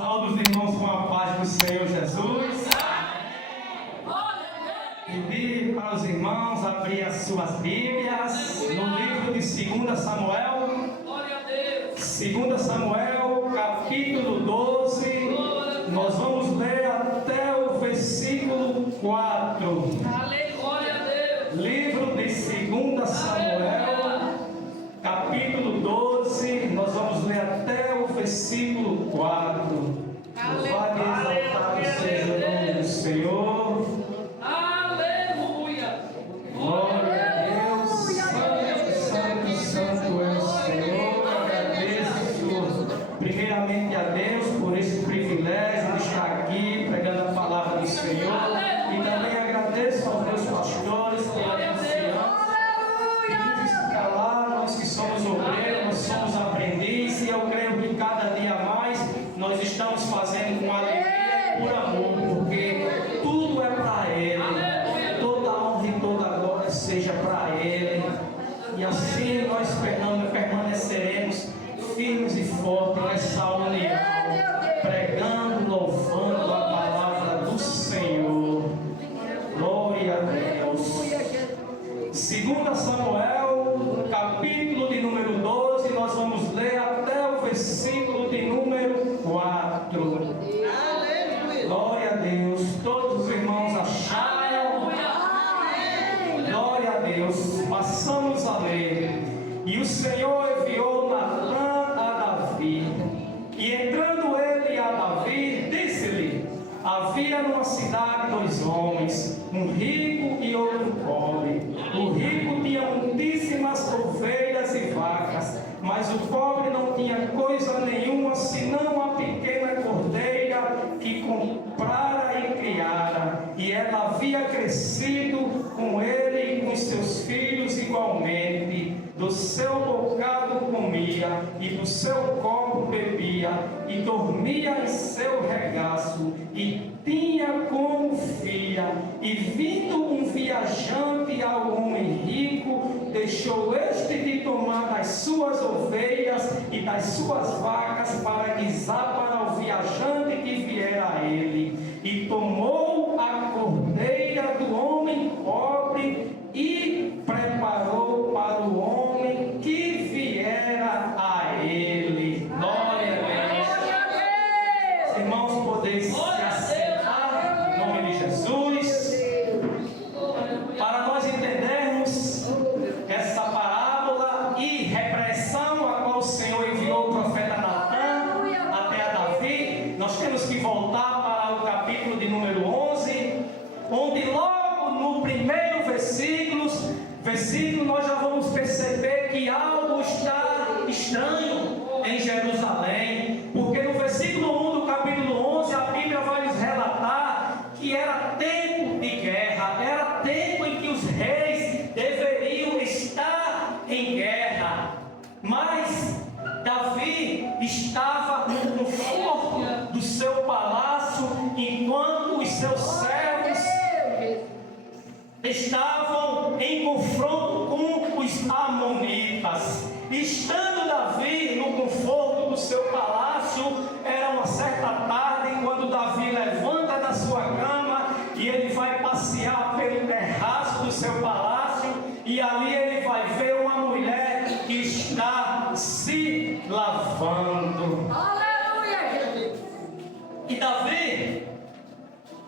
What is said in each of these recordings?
Saúde os irmãos com a paz do Senhor Jesus. Pedir para os irmãos abrir as suas Bíblias no livro de 2 Samuel. 2 Samuel, capítulo 12. Nós vamos ler até o versículo 4. Livro de 2 Samuel, capítulo 12. Nós vamos ler até o versículo 4. Louvado e exaltado seja o nome do Senhor. Aleluia! Glória a Deus. Santo, santo é o Senhor. Agradeço primeiramente a Deus por esse privilégio de estar aqui pregando a palavra do Senhor. E também agradeço aos meus pastores pela confiança. E nos escalar, nós que somos obreiros, nós somos aprendizes, e eu creio que cada dia mais nós estamos fazendo com alegria e por amor, porque tudo é para Ele. Toda honra e toda glória seja para Ele. E assim nós permaneceremos firmes e fortes nessa união, pregando, louvando a palavra do Senhor. Glória a Deus. 2 Samuel, capítulo de número 12, nós vamos ler até o versículo de número 4. Glória a Deus. Todos os irmãos acharam? Glória a Deus. Passamos a ler. E o Senhor enviou Natã a Davi. E entrando ele a Davi, disse-lhe: havia numa cidade 2 homens, um rico e outro pobre. O rico tinha muitíssimas ovelhas e vacas, mas o pobre não tinha coisa nenhuma senão uma pequena cordeira que comprara e criara, e ela havia crescido com ele e com seus filhos igualmente. Do seu bocado comia, e do seu copo bebia, e dormia em seu regaço, e tinha como filha. E vindo um viajante ao homem rico, deixou este de tomar das suas ovelhas e das suas vacas para guisar para o viajante que viera a ele. E tomou a cordeira do homem pobre e preparou para o homem que viera a ele. Glória a Deus. Irmãos, podeis se assentar em nome de Jesus. Para nós entendermos essa parábola e repreensão a qual o Senhor enviou o profeta Natã até a Davi, nós temos que voltar para o capítulo de número 11, onde logo no primeiro versículo nós já vamos perceber que algo está estranho em Jerusalém, porque no versículo 1 do capítulo 11 a Bíblia vai nos relatar que era tempo de guerra, era tempo em que os reis deveriam estar em guerra, mas Davi estava no conforto do seu palácio, enquanto os seus servos estavam em confronto com os amonitas. Estando Davi no conforto do seu palácio, era uma certa tarde, quando Davi levanta da sua cama e ele vai passear pelo terraço do seu palácio, e ali ele vai ver uma mulher que está se lavando. E Davi,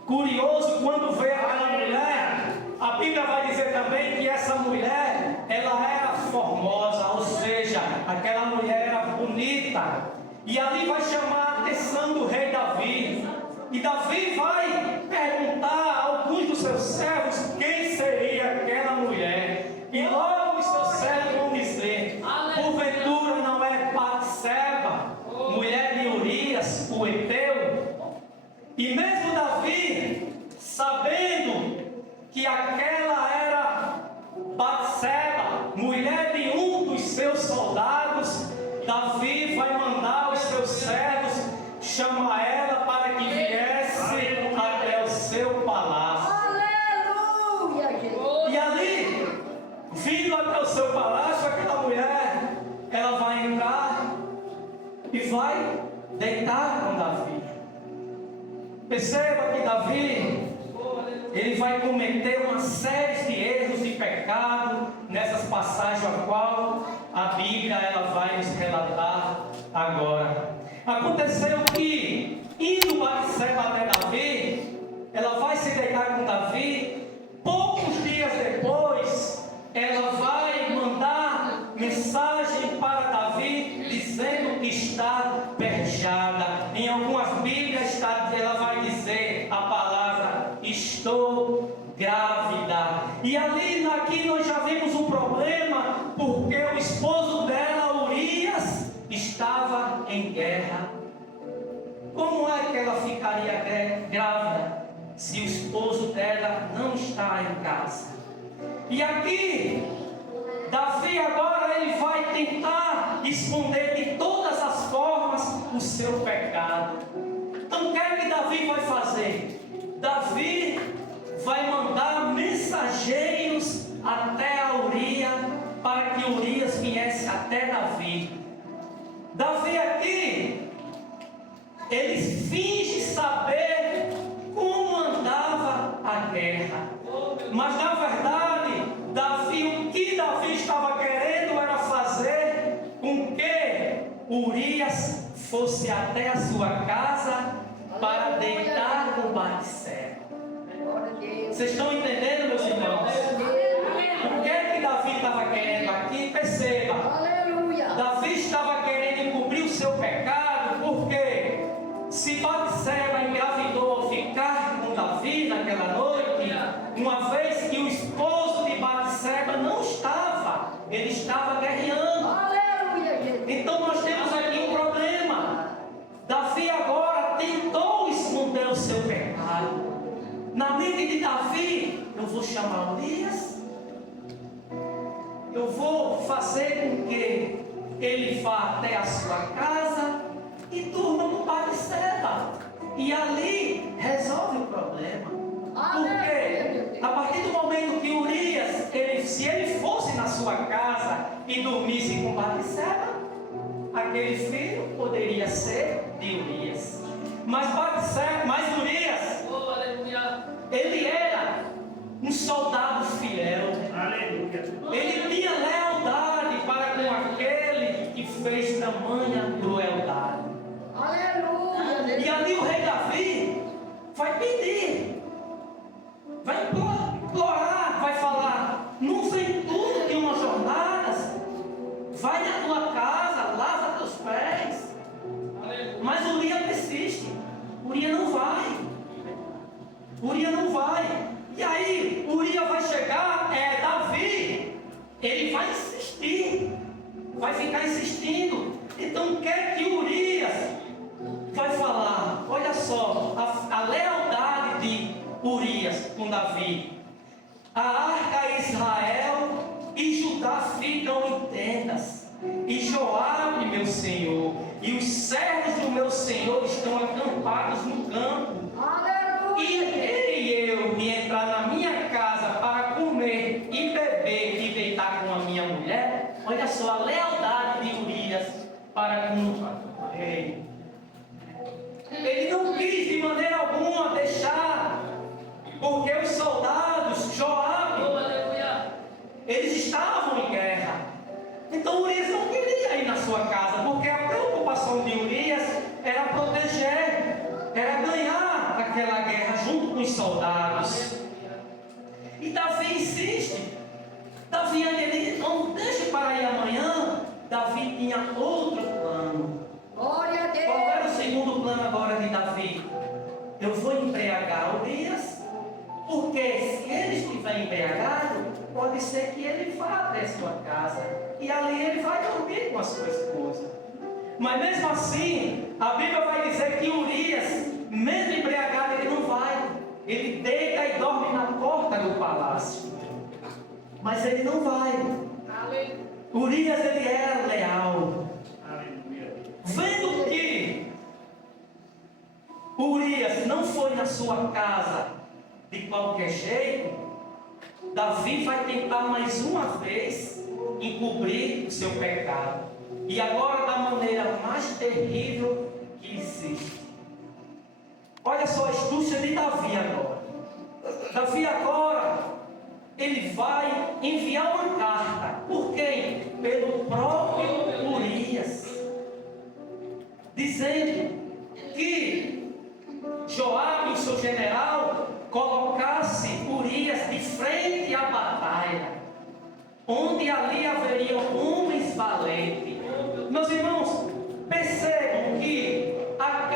curioso, quando vê aquela mulher, a Bíblia vai dizer também que essa mulher, ela era formosa, ou seja, aquela mulher era bonita. E ali vai chamar a atenção do rei Davi. E Davi vai perguntar a alguns dos seus servos quem seria aquela mulher. E logo os seus servos vão dizer: porventura não é Batseba, mulher de Urias, o heteu? E mesmo Davi, sabendo que aquela era Batseba, mulher de um dos seus soldados, Davi vai mandar os seus servos chamar ela para que viesse até o seu palácio. E ali, vindo até o seu palácio, aquela mulher, ela vai entrar e vai deitar com Davi. Perceba que Davi, ele vai cometer uma série de erros e pecados nessas passagens a qual a Bíblia ela vai nos relatar agora. Aconteceu que, indo Batseba até Davi, ela vai se deitar com Davi. Poucos dias depois, ela vai mandar mensagem para Davi dizendo que está pejada. Em algumas Bíblias ela vai dizer a palavra: estou grávida. E aqui nós já vimos um problema, porque o esposo dela, Urias, estava em guerra. Como é que ela ficaria grávida se o esposo dela não está em casa? E aqui, Davi agora ele vai tentar esconder de todas as formas o seu pecado. Então o que é que Davi vai fazer? Davi vai mandar mensageiros até a Urias, para que Urias viesse até Davi. Davi aqui, ele finge saber como andava a guerra, mas na verdade, o que Davi estava querendo era fazer com que Urias fosse até a sua casa para deitar com Batseba. Vocês estão entendendo, meus irmãos? O que é que Davi estava querendo aqui? Perceba, Davi estava querendo encobrir o seu pecado, porque se Batseba engravidou ao ficar com Davi naquela noite, uma vez que o esposo de Batseba não estava, ele estava guerreando. Então nós temos aqui um problema. Davi agora tentou esconder o seu pecado. Na mente de Davi, eu vou chamar Urias, eu vou fazer com que ele vá até a sua casa e durma com Batseba, e ali resolve o problema. Porque a partir do momento que Urias, se ele fosse na sua casa e dormisse com Batseba, aquele filho poderia ser de Urias. Mas Urias, ele era um soldado fiel. Ele tinha lealdade para com aquele que fez tamanha crueldade. E ali o rei Davi vai pedir, vai implorar, vai falar: não vem tudo de uma jornada, vai na tua casa, lava teus pés. Mas Urias persiste, Urias não vai. E aí Urias vai chegar, Davi, ele vai insistir, vai ficar insistindo. Então o que é que Urias vai falar? Olha só, a lealdade de Urias com Davi. A arca Israel e Judá ficam em tendas, e Joabe, meu senhor, e os servos do meu senhor estão acampados no campo. E eu me entrar na minha casa para comer e beber e deitar com a minha mulher. Olha só a lealdade de Urias para com o rei. Ele não quis de maneira alguma deixar, porque os soldados, Joabe, eles estavam em guerra. Então Urias não queria ir na sua casa, porque a preocupação de Urias era proteger, era ganhar aquela guerra junto com os soldados. E Davi insiste. Davi, ele não deixa para ir amanhã. Davi tinha outro plano. Glória a Deus. Qual era o segundo plano agora de Davi? Eu vou embriagar Urias, porque se ele estiver embriagado, pode ser que ele vá até sua casa e ali ele vai dormir com a sua esposa. Mas mesmo assim, a Bíblia vai dizer que Urias, mesmo embriagado, ele não vai. Ele deita e dorme na porta do palácio. Mas ele não vai. Urias, ele era leal. Vendo que Urias não foi na sua casa de qualquer jeito, Davi vai tentar mais uma vez encobrir o seu pecado. E agora da maneira mais terrível que existe. Olha só a astúcia de Davi agora. Davi agora, ele vai enviar uma carta. Por quem? Pelo próprio Urias. Dizendo que Joabe, seu general, colocasse Urias de frente à batalha, onde ali haveriam homens valentes. Meus irmãos, percebam que a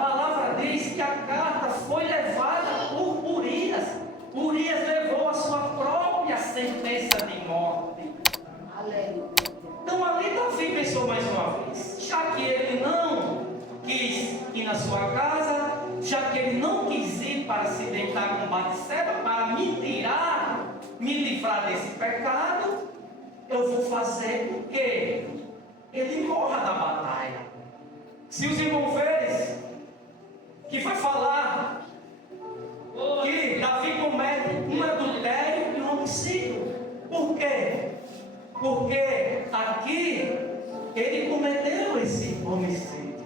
palavra diz que a carta foi levada por Urias. Urias levou a sua própria sentença de morte. Então ali Davi pensou mais uma vez, já que ele não quis ir na sua casa, já que ele não quis ir para se deitar com Batseba, para me livrar desse pecado, eu vou fazer com que ele morra na batalha. Se os irmãos verem que vai falar que Davi comete um adultério e um homicídio. Por quê? Porque aqui ele cometeu esse homicídio.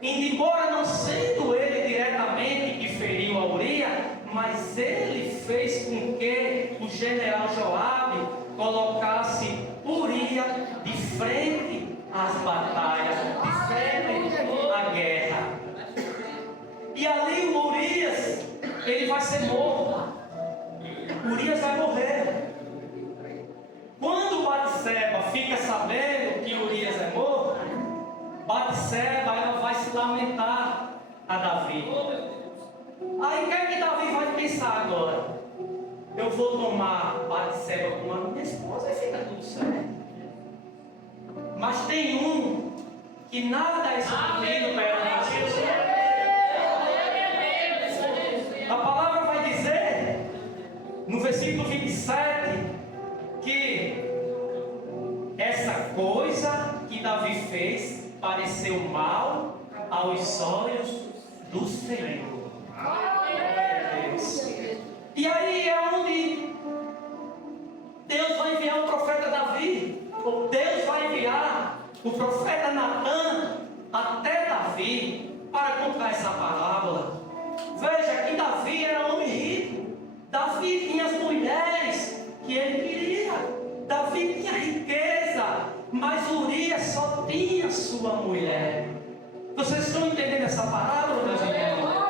E embora não sendo ele diretamente que feriu a Urias, mas ele fez com que o general Joabe colocasse Urias de frente às batalhas, de frente à guerra. E ali o Urias, ele vai ser morto. Urias vai morrer. Quando Batseba fica sabendo que Urias é morto, Batseba ela vai se lamentar a Davi. Aí o que é que Davi vai pensar agora? Eu vou tomar Batseba como a minha esposa e fica tudo certo. Mas tem um que nada é suprido perante Deus. A palavra vai dizer, no versículo 27, que essa coisa que Davi fez pareceu mal aos olhos do Senhor. Deus. E aí é onde Deus vai enviar o profeta Davi, ou Deus vai enviar o profeta Natan até Davi para contar essa parábola. Veja que Davi era homem rico. Davi tinha as mulheres que ele queria. Davi tinha riqueza, mas Urias só tinha sua mulher. Vocês estão entendendo essa parábola, meus irmãos?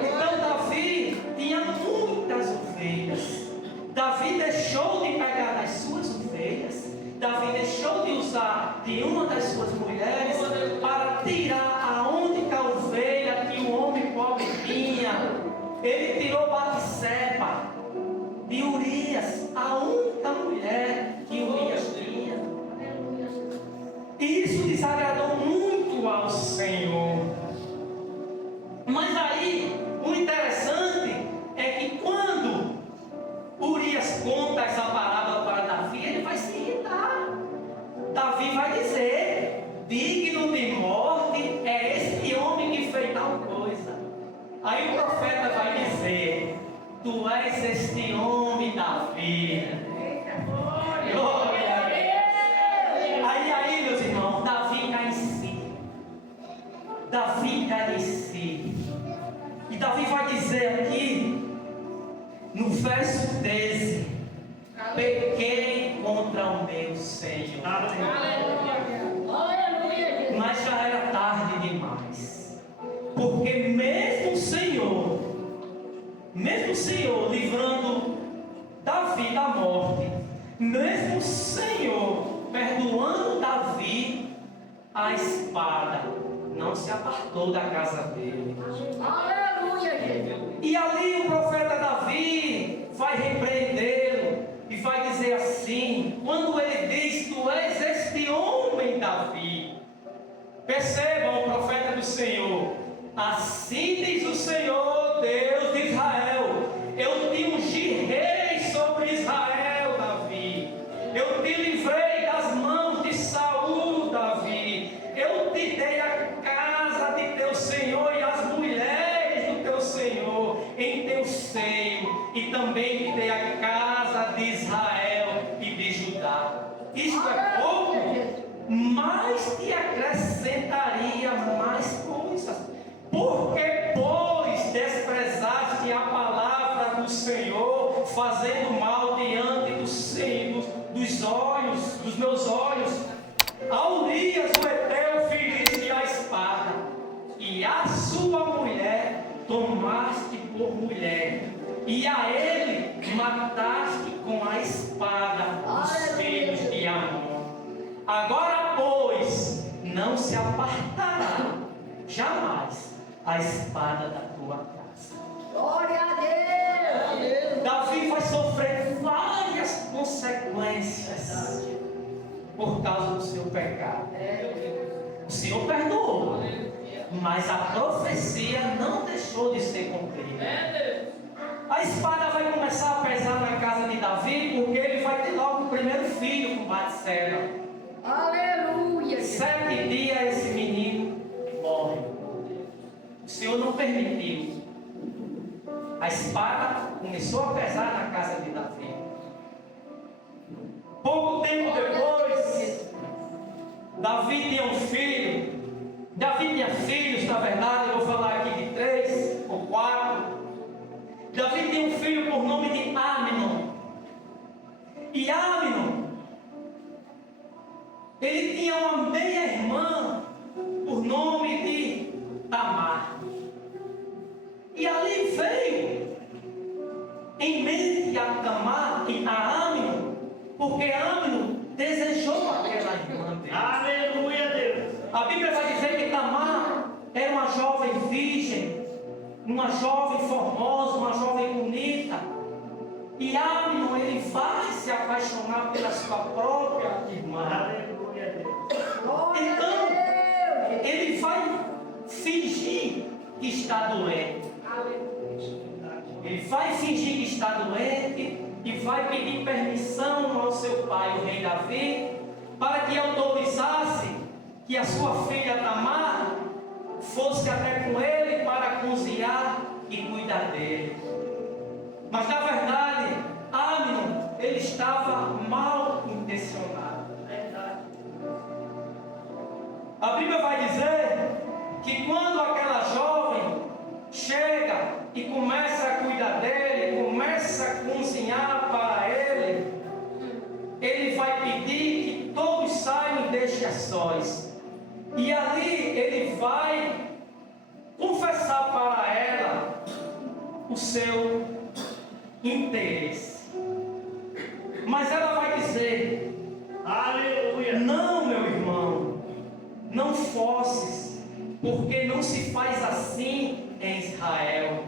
Então Davi tinha muitas ovelhas. Davi deixou de pegar das suas ovelhas. Davi deixou de usar de uma das suas mulheres para tirar a única ovelha que o homem pobre tinha. Ele tirou Batseba de Urias, a única mulher que Urias tinha. E isso desagradou muito ao Senhor. Mas aí, o interessante é que quando Urias conta essa parábola para Davi, ele vai se irritar. Davi vai dizer: digno de morte é este homem que fez tal coisa. Aí o profeta vai dizer: tu és este homem, Davi. Glória a Deus. Aí, meus irmãos, Davi cai em si. Davi cai em si. E Davi vai dizer aqui, no verso 13: pequei contra o meu Senhor. Mas já era tarde demais. Porque mesmo o Senhor livrando Davi da morte, mesmo o Senhor perdoando Davi, a espada não se apartou da casa dele. E ali o profeta Davi vai repreendê-lo e vai dizer assim, quando ele diz: tu és este homem, Davi. Percebam, o profeta do Senhor: assim diz o Senhor, Deus de Israel, eu te ungi rei sobre Israel, Davi. Eu te livrei das mãos de Saul, Davi. Eu te dei a casa de teu Senhor e as mulheres do teu Senhor em teu seio, e também te dei a casa de Israel e de Judá. Isto é pouco, mas te acrescentaria mais coisas. Porque depois desprezaste a palavra do Senhor, fazendo mal diante dos meus olhos, a Urias o Heteu feriste a espada, e a sua mulher tomaste por mulher, e a ele mataste com a espada os filhos de Amon. Agora, pois, não se apartará jamais a espada da tua casa. Glória a Deus! Davi vai sofrer várias consequências por causa do seu pecado. O Senhor perdoou, mas a profecia não deixou de ser cumprida. A espada vai começar a pesar na casa de Davi, porque ele vai ter logo o primeiro filho com Batseba. Aleluia! 7 dias esse menino morre. O Senhor não permitiu. A espada começou a pesar na casa de Davi. Pouco tempo depois, Davi tinha um filho. Davi tinha filhos, na verdade, eu vou falar aqui de 3 ou 4. Davi tinha um filho por nome de Aminon. E Aminon, ele tinha uma meia-irmã por nome de Tamar. E ali veio em mente a Tamar e a Aminon, porque Aminon desejou aquela irmã dele. Aleluia, Deus! A Bíblia vai dizer que Tamar era uma jovem virgem, uma jovem formosa, uma jovem bonita. E Aminon, ele vai se apaixonar pela sua própria irmã. Aleluia, Deus! Então, ele vai fingir que está doente. Ele vai fingir que está doente e vai pedir permissão ao seu pai, o rei Davi, para que autorizasse que a sua filha Tamar fosse até com ele para cozinhar e cuidar dele. Mas na verdade, Aminon, ele estava mal intencionado. A Bíblia vai dizer que quando aquela jovem chega e começa a cuidar dele, começa a cozinhar para ele, ele vai pedir que todos saiam e deixem a sós. E ali ele vai confessar para ela o seu interesse. Mas ela vai dizer: aleluia, não, meu irmão, não fosses, porque não se faz assim em Israel.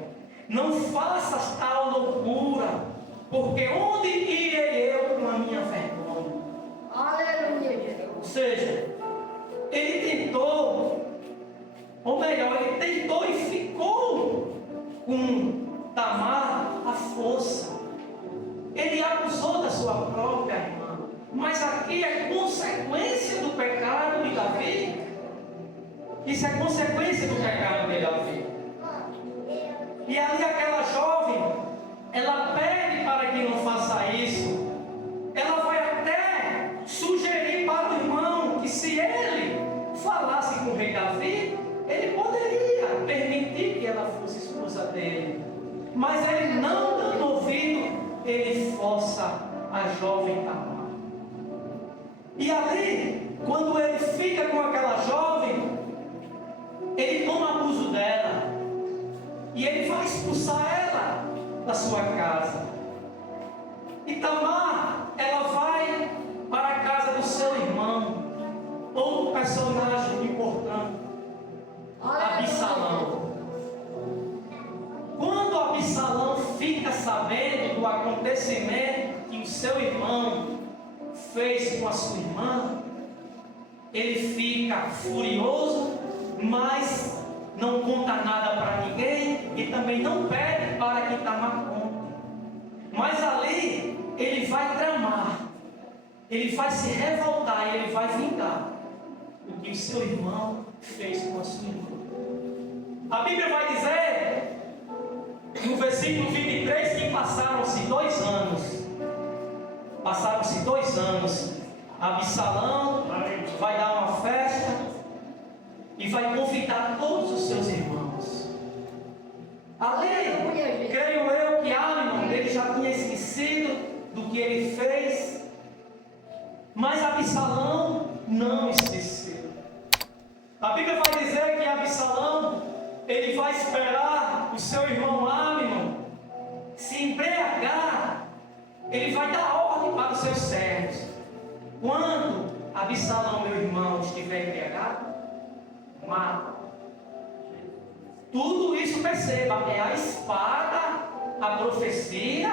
Não faças tal loucura, porque onde irei eu com a minha vergonha? Aleluia. Ou seja, ele tentou, ou melhor, ele tentou e ficou com Tamar à força. Ele abusou da sua própria irmã. Mas aqui é consequência do pecado de Davi. Isso é consequência do pecado de Davi. E ali aquela jovem, ela pede para que não faça isso. Ela vai até sugerir para o irmão que se ele falasse com o rei Davi, ele poderia permitir que ela fosse esposa dele. Mas ele, não dando ouvido, ele força a jovem Tamar. E ali, quando ele fica com aquela jovem, ele toma abuso dela. E ele vai expulsar ela da sua casa. E Tamar, ela vai para a casa do seu irmão, outro personagem importante, Absalão. Quando Absalão fica sabendo do acontecimento que o seu irmão fez com a sua irmã, ele fica furioso, mas não conta nada para ninguém e também não pede para que Tamar conte. Mas ali ele vai tramar, ele vai se revoltar e ele vai vingar o que o seu irmão fez com a sua irmã. A Bíblia vai dizer no versículo 23 que passaram-se 2 anos. Passaram-se 2 anos. Absalão vai dar uma festa e vai convidar todos os seus irmãos. que ele fez, mas Absalão não esqueceu. A Bíblia vai dizer que Absalão, ele vai esperar o seu irmão Amnon se embriagar, ele vai dar ordem para os seus servos. Quando Absalão, meu irmão, estiver embriagado, mata. Tudo isso, perceba, é a espada, a profecia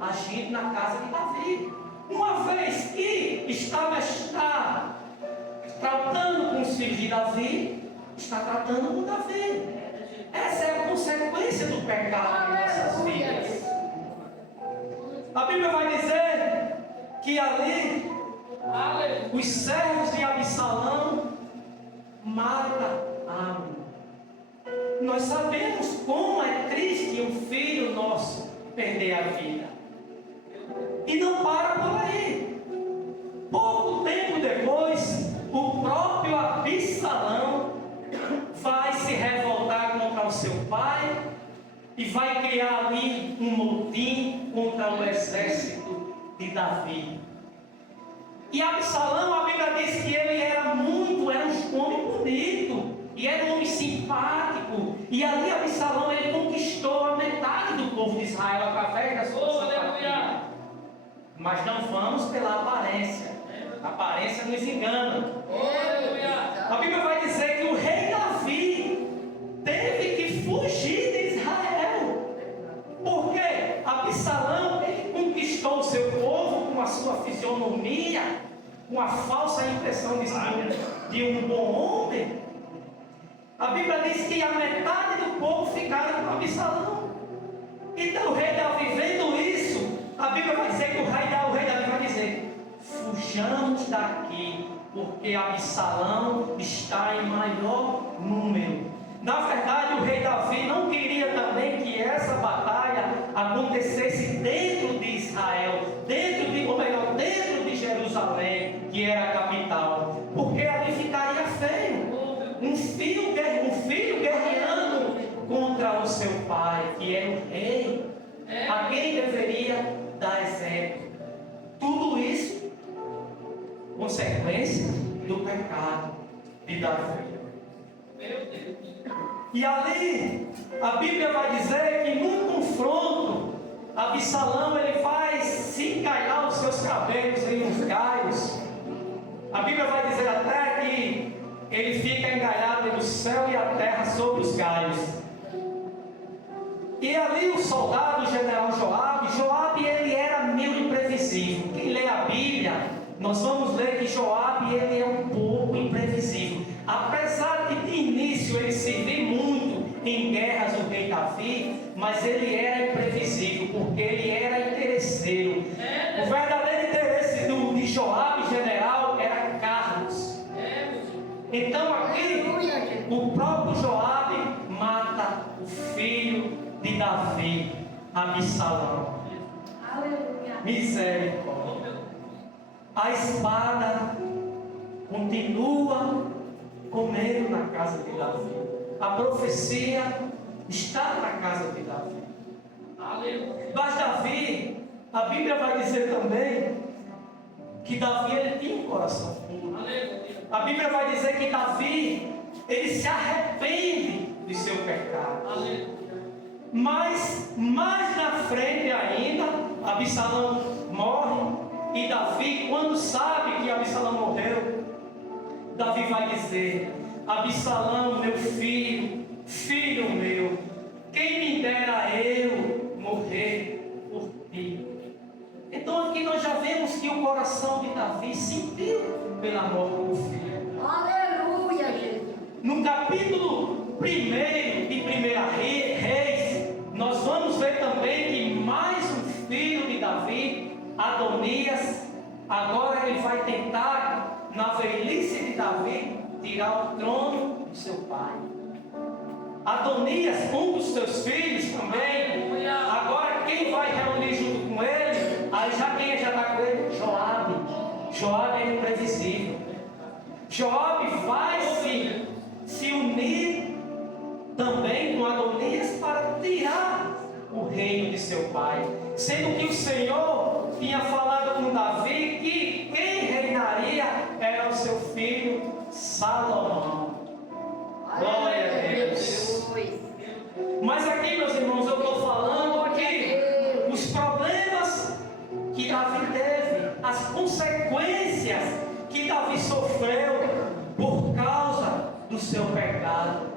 agindo na casa de Davi. Uma vez que está tratando com os filhos de Davi, está tratando com Davi. Essa é a consequência do pecado em nossas vidas. A Bíblia vai dizer que ali os servos de Absalão matam Amnon. Nós sabemos como é triste um filho nosso perder a vida. E não para por aí. Pouco tempo depois, o próprio Absalão vai se revoltar contra o seu pai e vai criar ali um motim contra o exército de Davi. E Absalão, a Bíblia diz que ele era um homem bonito, e era um homem simpático, e ali Absalão, ele conquistou a metade do povo de Israel através da sua simpatia. Mas não vamos pela aparência. A aparência nos engana. A Bíblia vai dizer que o rei Davi teve que fugir de Israel. Porque Absalão, ele conquistou o seu povo com a sua fisionomia, com a falsa impressão de um bom homem. A Bíblia diz que a metade do povo ficaram com Absalão. Então o rei Davi, vendo isso, a Bíblia vai dizer que o rei Davi vai dizer: fujamos daqui, porque Absalão está em maior número. Na verdade, o rei Davi não queria também que essa batalha acontecesse dentro de Israel, dentro de Jerusalém, que era a capital, porque ali ficaria feio. Um filho guerreando contra o seu pai, que era o rei, a quem deveria dar exemplo. Tudo isso consequência do pecado de Davi. E ali a Bíblia vai dizer que num confronto, Absalão ele vai se encalhar os seus cabelos em uns galhos. A Bíblia vai dizer até que ele fica engalhado no céu e a terra sobre os galhos. E ali o soldado, o general Joabe, ele era meio imprevisível. Quem lê a Bíblia, nós vamos ler que Joabe, ele é um pouco imprevisível. Apesar de início ele servir muito em guerras do rei Davi, mas ele era imprevisível, porque ele era interesseiro. O verdadeiro interesse de Joabe, general, era Carlos. Então aqui, o próprio Joabe mata o filho de Davi, Absalão. Misericórdia. A espada continua comendo na casa de Davi. A profecia está na casa de Davi. Mas Davi, a Bíblia vai dizer também que Davi ele tinha um coração puro. A Bíblia vai dizer que Davi ele se arrepende de seu pecado. Mas mais na frente ainda, Absalão morre, e Davi, quando sabe que Absalão morreu, Davi vai dizer: Absalão, meu filho, filho meu, quem me dera eu morrer por ti. Então aqui nós já vemos que o coração de Davi sentiu pela morte do filho. Aleluia, Jesus. No capítulo 1 de 1 Reis, nós vamos ver também que mais um filho de Davi, Adonias, agora ele vai tentar, na velhice de Davi, tirar o trono de seu pai. Adonias, um dos seus filhos também, agora quem vai reunir junto com ele? Aí quem já está com ele? Joabe. Joabe é imprevisível. Joabe vai se unir também com Adonias para tirar o reino de seu pai, sendo que o Senhor tinha falado com Davi que quem reinaria era o seu filho Salomão. Glória a Deus. Mas aqui, meus irmãos, eu estou falando que os problemas que Davi teve, as consequências que Davi sofreu por causa do seu pecado.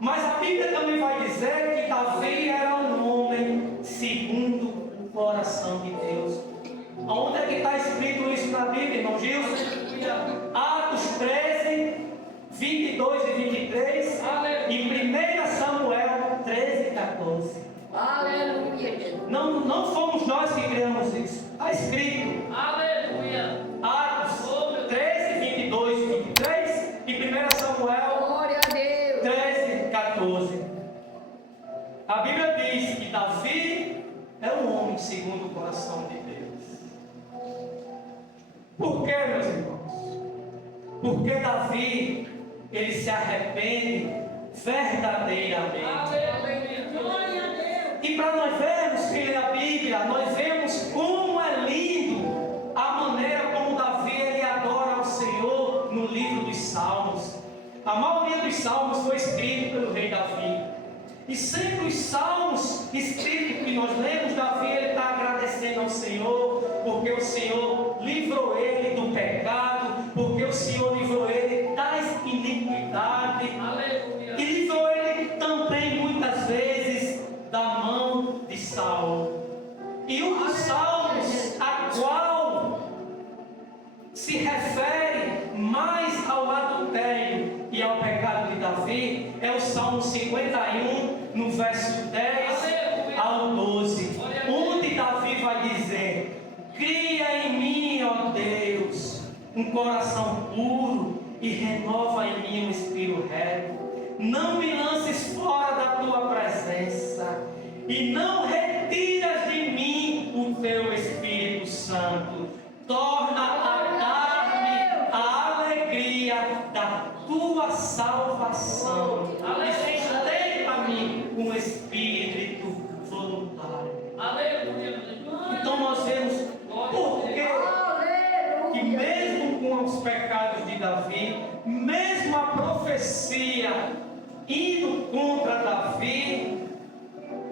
Mas a Bíblia também vai dizer que Davi era um homem segundo o coração de Deus. Onde é que está escrito isso na Bíblia, irmão Gilson? Atos 13, 22 e 23. E 1 Samuel 13, 14. Aleluia. Não fomos nós que criamos isso. Está escrito. Aleluia. Atos 13, 22 e 23. E 1 Samuel Glória a Deus. 13, 14. A Bíblia diz que Davi é um homem segundo o coração de Deus. Por quê, meus irmãos? Porque Davi, ele se arrepende verdadeiramente. Aleluia. Glória a Deus. E para nós vermos que lê a Bíblia, nós vemos como é lindo a maneira como Davi ele adora ao Senhor no livro dos Salmos. A maioria dos salmos foi escrito pelo rei Davi. E sempre os salmos escritos que nós lemos, Davi ele está agradecendo ao Senhor, porque o Senhor livrou ele do pecado, porque o Senhor livrou ele da iniquidade. Aleluia. E livrou ele também muitas vezes da mão de Saul. E um dos salmos a qual se refere mais ao adultério e ao pecado de Davi é o Salmo 51, no verso 10 ao 12, onde Davi vai dizer: cria em mim, ó Deus, um coração puro e renova em mim um espírito reto. Não me lances fora da tua presença e não retiras de mim o teu Espírito Santo. Torna a dar-me a alegria da tua salvação. Sustenta-me com espírito voluntário. Aleluia. Então nós vemos por que mesmo com os pecados de Davi, mesmo a profecia indo contra Davi,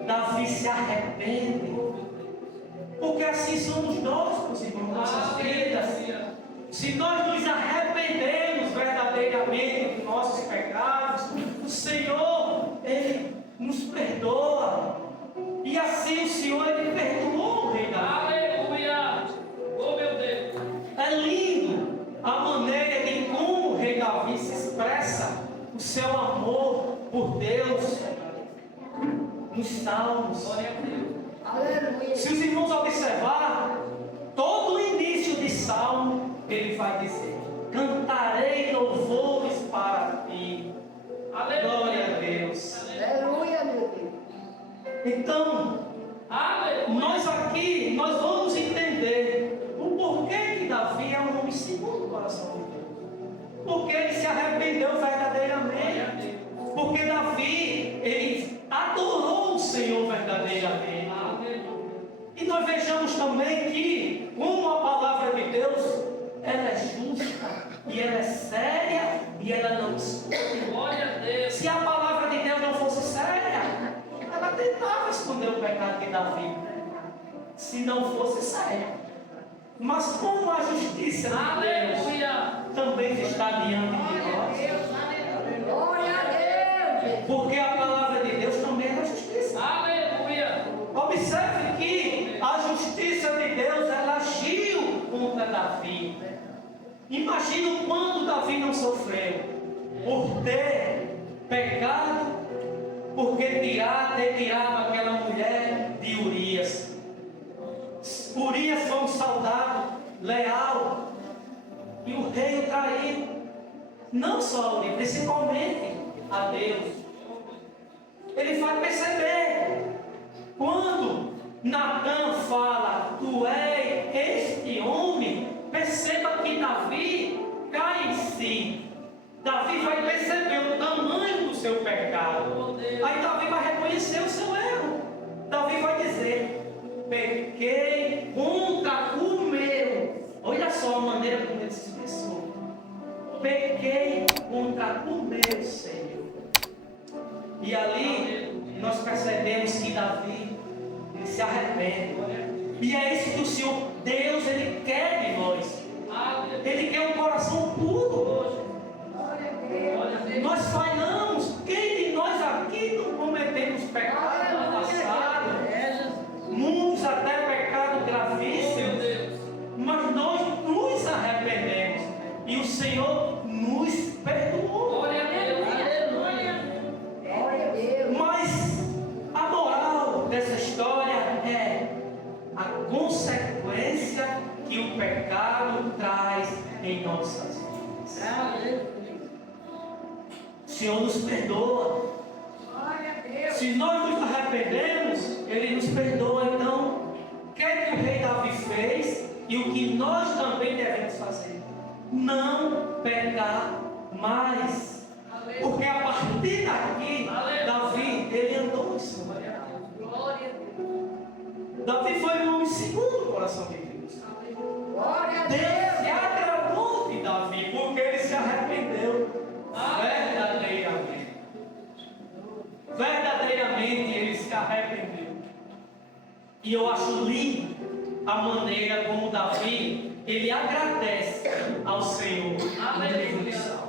Davi se arrepende. Porque assim somos nós, meus irmãos, nossas vidas. Se nós nos arrependemos verdadeiramente dos nossos pecados, o Senhor, Ele nos perdoa. E assim o Senhor, Ele perdoou o rei Davi. Aleluia. Oh, meu Deus. É lindo a maneira de como o rei Davi se expressa o seu amor por Deus nos Salmos. Glória a Deus. Aleluia. Se os irmãos observar, todo o início de Salmo, ele vai dizer: cantarei louvores para ti. Glória a Deus. Aleluia, meu Deus. Então, Aleluia. nós vamos entender o porquê que Davi é um homem segundo o coração de Deus. Porque ele se arrependeu verdadeiramente. Porque Davi, ele adorou o Senhor verdadeiramente. E nós vejamos também que, como a palavra de Deus, ela é justa, e ela é séria, e ela não esconde. Glória a Deus. Se a palavra de Deus não fosse séria, ela tentava esconder o pecado de Davi, se não fosse séria. Mas como a justiça de Deus Aleluia. também está diante de nós, Glória a Deus, Jesus. porque a palavra de Deus também é a justiça. Aleluia. Observe que a justiça de Deus, ela agiu contra Davi. Imagina o quanto Davi não sofreu por ter pecado, por ter tirado aquela mulher de Urias. Urias foi um soldado leal e o rei o traiu, não só a Urias, principalmente a Deus. Ele vai perceber quando Natã fala: tu és este homem. Perceba que Davi cai em si. Davi vai perceber o tamanho do seu pecado. Aí Davi vai reconhecer o seu erro. Davi vai dizer: pequei contra encontrar o meu Senhor. E ali nós percebemos que Davi, ele se arrepende. E é isso que o Senhor, Deus, Ele quer de nós. Ele quer um coração puro. Nós falhamos. Quem de nós aqui não cometemos pecado no passado? Muitos até pecado gravíssimo. Mas nós nos arrependemos. E o Senhor nos perdoou. Mas a moral dessa história é a consequência que o pecado traz em nossas vidas. O Senhor nos perdoa. Se nós nos arrependemos, Ele nos perdoa. Então, o que é que o rei Davi fez e o que nós também devemos fazer? Não pecar mais. Porque a partir daqui, Davi, ele andou em Senhor. Davi foi um homem segundo o coração de Deus. Deus se agradou de Davi, porque ele se arrependeu verdadeiramente. Verdadeiramente ele se arrependeu. E eu acho lindo a maneira como Davi, ele agradece ao Senhor no livro de Salmos.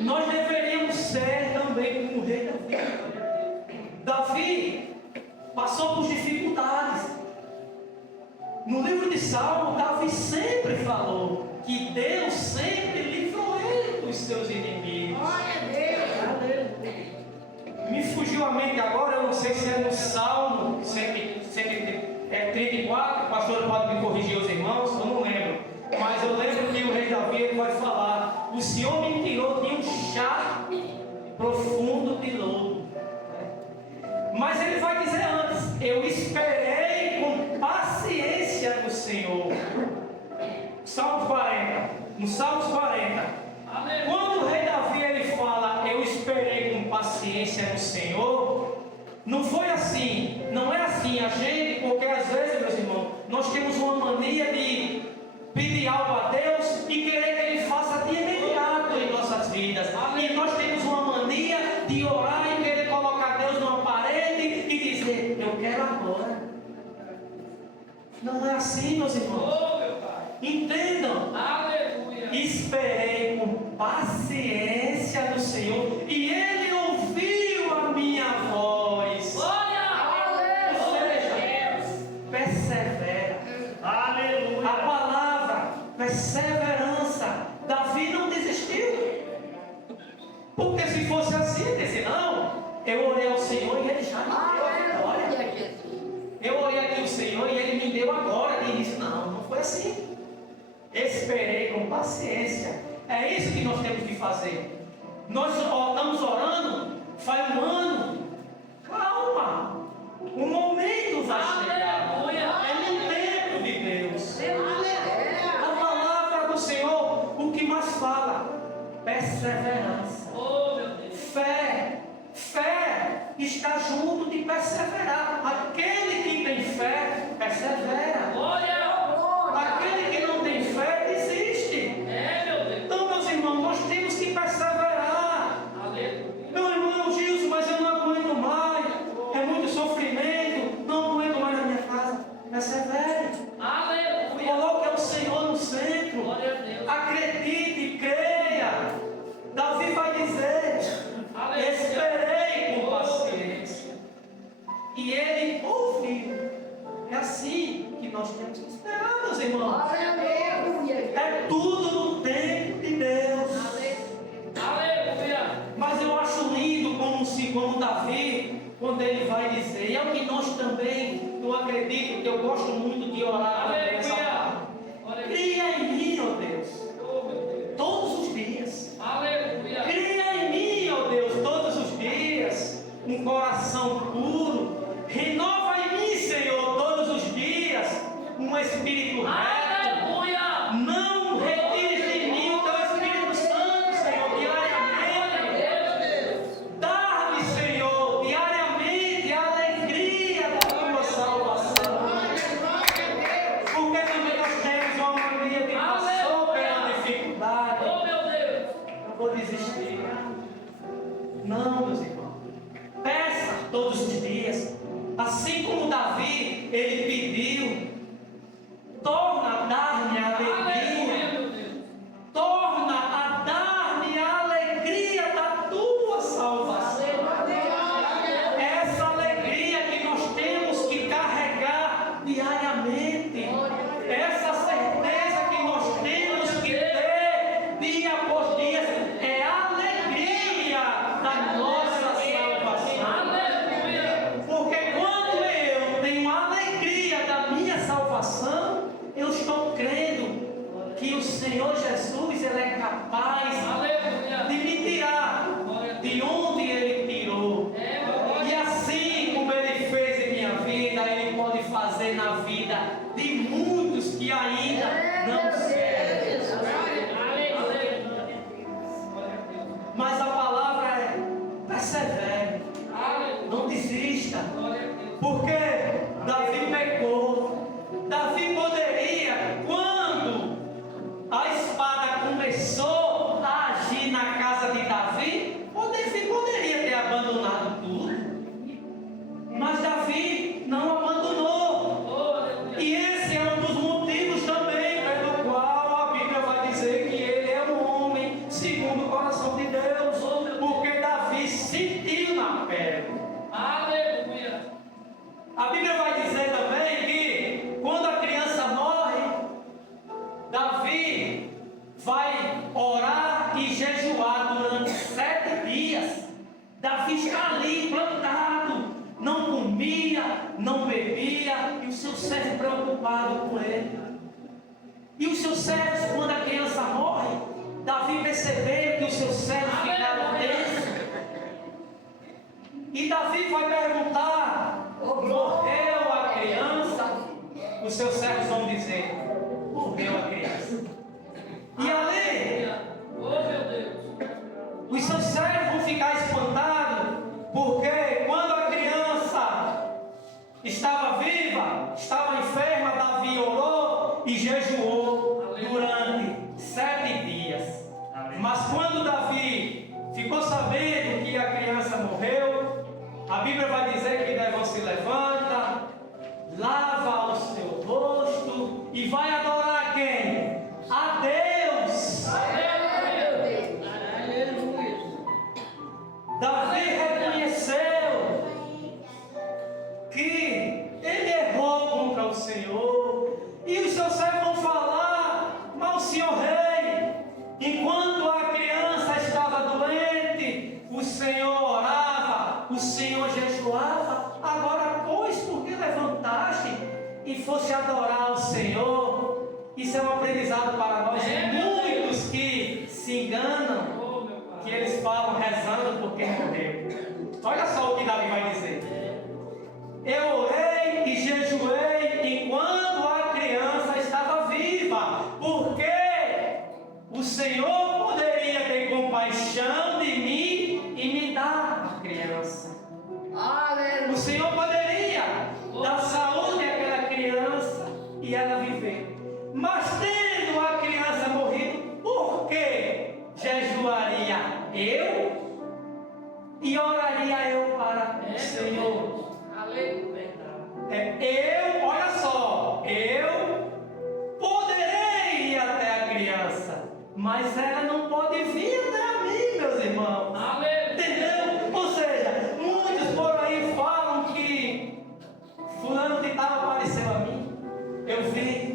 Nós deveríamos ser também como o rei Davi. Davi passou por dificuldades. No livro de Salmos, Davi sempre falou que Deus sempre livrou ele dos seus inimigos. Me fugiu a mente agora, eu não sei se é no Salmo 34, o pastor pode me corrigir, os irmãos, eu não lembro. Mas eu lembro que o rei Davi ele vai falar: o Senhor me tirou de um charco profundo de lodo. Mas ele vai dizer antes: eu esperei com paciência no Senhor. Salmos 40. No Salmos 40. Quando o rei Davi ele fala: eu esperei com paciência no Senhor, não foi assim. Não é assim a gente, porque às vezes, meus irmãos, nós temos uma mania de pedir algo a Deus e querer que Ele faça de imediato em nossas vidas. E nós temos uma mania de orar e querer colocar Deus numa parede e dizer: eu quero agora. Não é assim, meus irmãos. Entendam. Esperei com paciência no Senhor e Ele ouviu a minha voz. Ou seja, persevera. Aleluia. A palavra perseverança. Davi não desistiu. Porque se fosse assim, ele disse: não, eu orei ao Senhor e Ele já me deu a vitória. Eu orei aqui ao Senhor e Ele me deu agora. E ele disse: não foi assim. Esperei com paciência. É isso que nós temos que fazer. Nós estamos orando faz um ano. Calma. O momento vai chegar. É no tempo de Deus. A palavra do Senhor, o que mais fala? Perseverança. Fé. Fé está junto de perseverar. Aquele que tem fé, persevera. Aquele que não tem fé, desiste. Então, meus irmãos, nós temos que perseverar. Meu irmão Gilson, mas eu não aguento mais. É muito sofrimento. Não aguento mais na minha casa. Persevere. Coloque o Senhor no centro. Acredite, creia. Davi vai dizer: esperei com paciência. E ele ouviu. É assim que nós temos que esperar, meus irmãos. É tudo no tempo de Deus. Mas eu acho lindo como Davi, quando ele vai dizer, e é o que nós também, eu acredito, que eu gosto muito de orar nessa palavra. Cria em mim, ó Deus, todos os dias. Cria em mim, ó Deus, todos os dias, um coração puro. Renova em mim, Senhor, todos os dias, um espírito reto. Não retires de mim o teu Espírito Santo, Senhor, diariamente. Dá-me, Senhor, diariamente a alegria da tua salvação. Porque também nós temos uma mania de passar pela dificuldade. Eu vou desistir. ele pediu: torna a dar-me a alegria, meu Deus. torna a dar-me a alegria da tua salvação. Essa alegria que nós temos que carregar diariamente, essa certeza que nós temos que ter dia após dia, é a alegria da nossa salvação. Aleluia. Porque quando eu tenho a alegria da minha salvação, eu estou crendo que o Senhor Jesus, Ele é capaz Aleluia. de me tirar de onde Ele tirou. É, meu Deus. E assim como Ele fez em minha vida, Ele pode fazer na vida de muitos que ainda não servem. Mas a palavra é: persevere, não desista. Porque Davi pecou. Davi poderia, quando a espada começou a agir na casa de Davi, Davi poderia ter abandonado tudo. Mas Davi não abandonou. E esse é um dos motivos também pelo qual a Bíblia vai dizer que ele é um homem segundo o coração de Deus. Porque Davi sentiu na pele. Aleluia. A Bíblia vai dizer também que quando a criança morre, Davi vai orar e jejuar durante 7 dias. Davi está ali plantado, não comia, não bebia, e o seu servo preocupado com ele. E os seus servos, quando a criança morre, Davi percebeu que os seus servos ficaram tensos. E Davi vai perguntar: morreu a criança? Os seus servos vão dizer: morreu a criança. E ali, Oh, meu Deus. os seus servos vão ficar espantados, porque quando a criança estava viva, estava enferma, Davi orou e jejuou durante 7 dias. Mas quando Davi ficou sabendo que a criança morreu, a Bíblia vai dizer que Davi se levanta, lava o seu rosto e vai adorar quem? A Deus. Davi reconheceu que ele errou contra o Senhor. E os seus servos vão falar: mas o Senhor rei, enquanto a criança estava doente, o Senhor orava, o Senhor jejuava. Agora, pois, por que levantaste e fosse adorar o Senhor? Isso é um aprendizado para nós. Muitos que se enganam, Oh, meu Pai. que eles falam rezando por quem morreu. Olha só o que Davi vai dizer: eu orei e jejuei enquanto a criança estava viva, porque o Senhor poderia ter compaixão de mim e me dar a criança. O Senhor poderia dar saúde àquela criança e ela viver. Mas tendo a criança morrido, por que jejuaria eu e oraria eu para o Senhor? Olha só, eu poderei ir até a criança, mas ela não pode vir até a mim, meus irmãos. Entendeu? Ou seja, muitos por aí falam que fulano de tal apareceu a mim. Eu vi.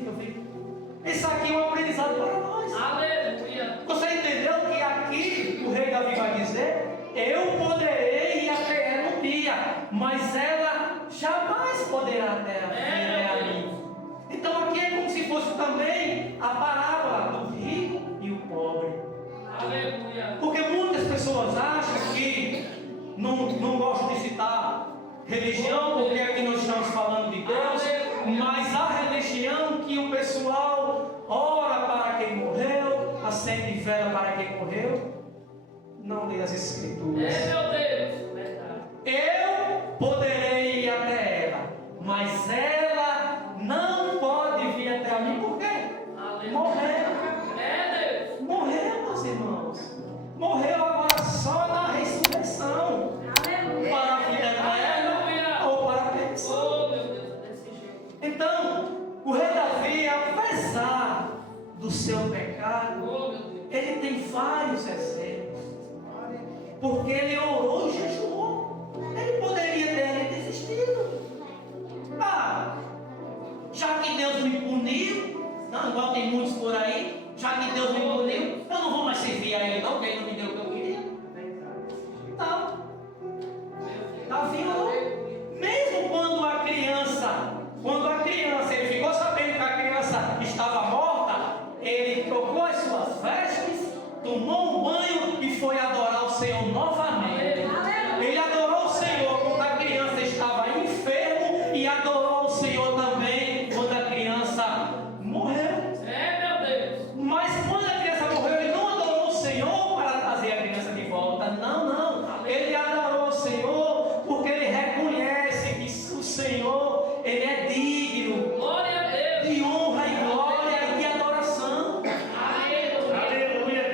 Isso aqui é um aprendizado para nós. Aleluia. Você entendeu que aqui o rei Davi vai dizer: eu poderei ir até ela um dia, mas ela jamais poderá vir até a mim. Então aqui é como se fosse também a parábola do rico e o pobre. Aleluia. Porque muitas pessoas acham que não gostam de citar religião, porque aqui nós estamos falando de Deus, mas a religião que o pessoal ora para quem morreu, acende vela para quem morreu, não lê as Escrituras. Meu Deus. Verdade. Eu poderei ir até ela, mas ela não pode vir até mim. Por quê? Morreu. Deus. Morreu, meus irmãos. Morreu agora só na ressurreição. Para a vida eterna ou para a perdição. Oh, meu Deus, desse jeito. Davi orou. Mesmo quando a criança, ele ficou sabendo que a criança estava morta, ele trocou as suas vestes, tomou um banho e foi adorar o Senhor novamente. Ele adorou o Senhor quando a criança estava enfermo e adorou o Senhor também quando a criança morreu. Meu Deus. Mas quando a criança morreu, ele não adorou o Senhor para trazer a criança de volta. Não. Ele adorou o Senhor porque ele reconhece que o Senhor, ele é digno Glória a Deus. de honra e glória e de adoração. Aleluia.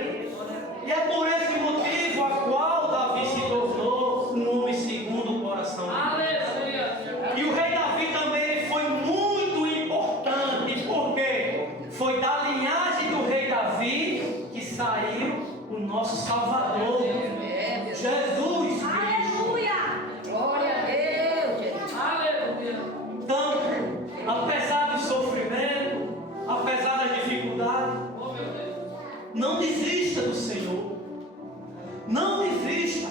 E é por esse motivo a qual Davi se tornou um homem segundo o coração de Deus. Aleluia. E o rei Davi também ele foi muito importante, porque foi da linhagem do rei Davi que saiu o nosso Salvador, Jesus Cristo. Glória a Deus, Jesus. Aleluia. Então, apesar do sofrimento, apesar das dificuldades, Oh, meu Deus. não desista do Senhor. Não desista.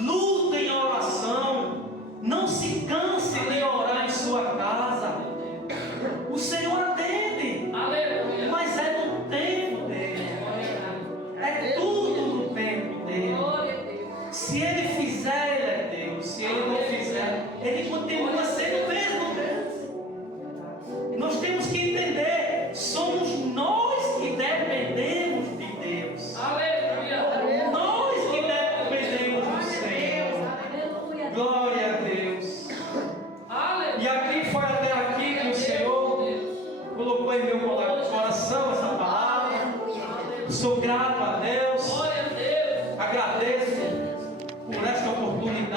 Luta em oração. Não se canse de orar em sua casa. O Senhor atende, Aleluia. mas é no tempo dele. É tudo no tempo dele. Glória a Deus. Se ele fizer, ele é Deus. Se ele não fizer, ele continua sendo mesmo Deus. Nós temos que entender, somos nós que dependemos de Deus. Aleluia. Nós que dependemos do Senhor. Glória a Deus. Aleluia. E aqui foi até aqui que o Senhor colocou em meu coração essa palavra. Sou grato a Deus. Glória a Deus. Agradeço por esta oportunidade.